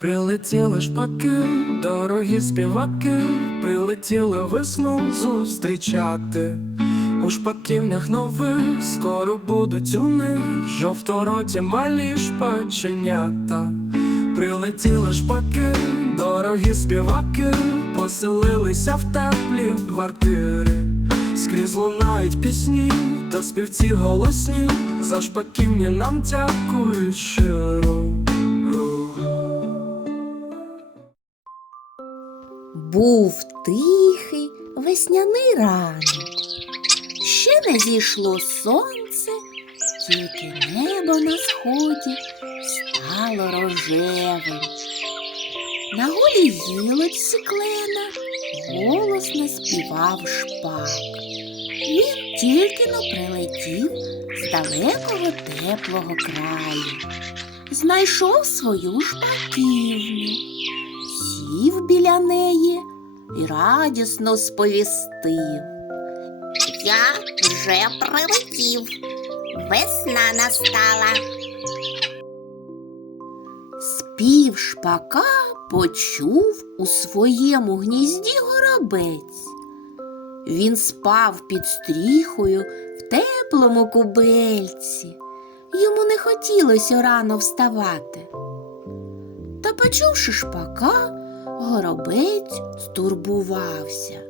Прилетіли шпаки, дорогі співаки, прилетіли весну зустрічати. У шпаківнях нових скоро будуть у них жовтороті малі шпаченята. Прилетіли шпаки, дорогі співаки, поселилися в теплі квартири. Скрізь лунають пісні та співці голосні, за шпаківні нам дякують щиро. Був тихий весняний ранок. Ще не зійшло сонце, тільки небо на сході стало рожевим. На голій гілочці клена голосно співав шпак. Він тільки но прилетів з далекого теплого краю. Знайшов свою шпаківню сів біля неї і радісно сповістив. Я вже прилетів. Весна настала. Спів шпака почув у своєму гнізді горобець. Він спав під стріхою в теплому кубельці. Йому не хотілося рано вставати. Та, почувши шпака, горобець стурбувався.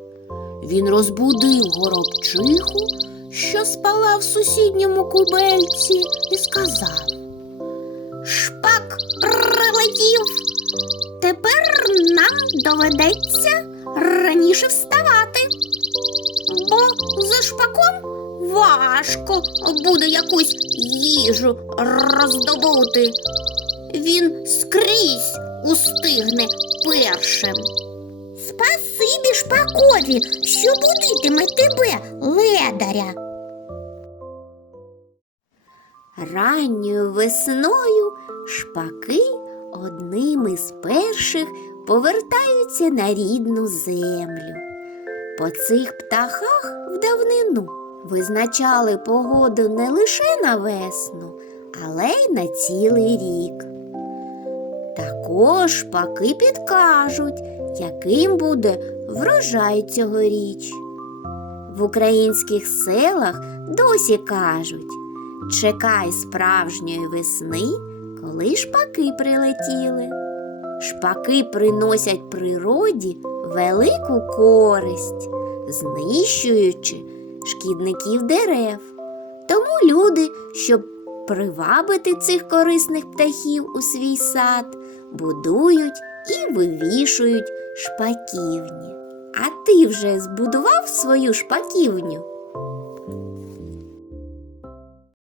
Він розбудив горобчиху, що спала в сусідньому кубельці, і сказав. Шпак прилетів. Тепер нам доведеться раніше вставати. Бо за шпаком важко буде якусь їжу роздобути. Він скрізь устигне першим. Спасибі шпакові, що будитиме тебе, ледаря. Ранньою весною шпаки одним із перших повертаються на рідну землю. По цих птахах в давнину визначали погоду не лише на весну, але й на цілий рік. Також шпаки підкажуть, яким буде врожай цьогоріч. В українських селах досі кажуть чекай справжньої весни, коли шпаки прилетіли. Шпаки приносять природі велику користь, знищуючи шкідників дерев. Тому люди, щоб привабити цих корисних птахів у свій сад, будують і вивішують шпаківні. А ти вже збудував свою шпаківню?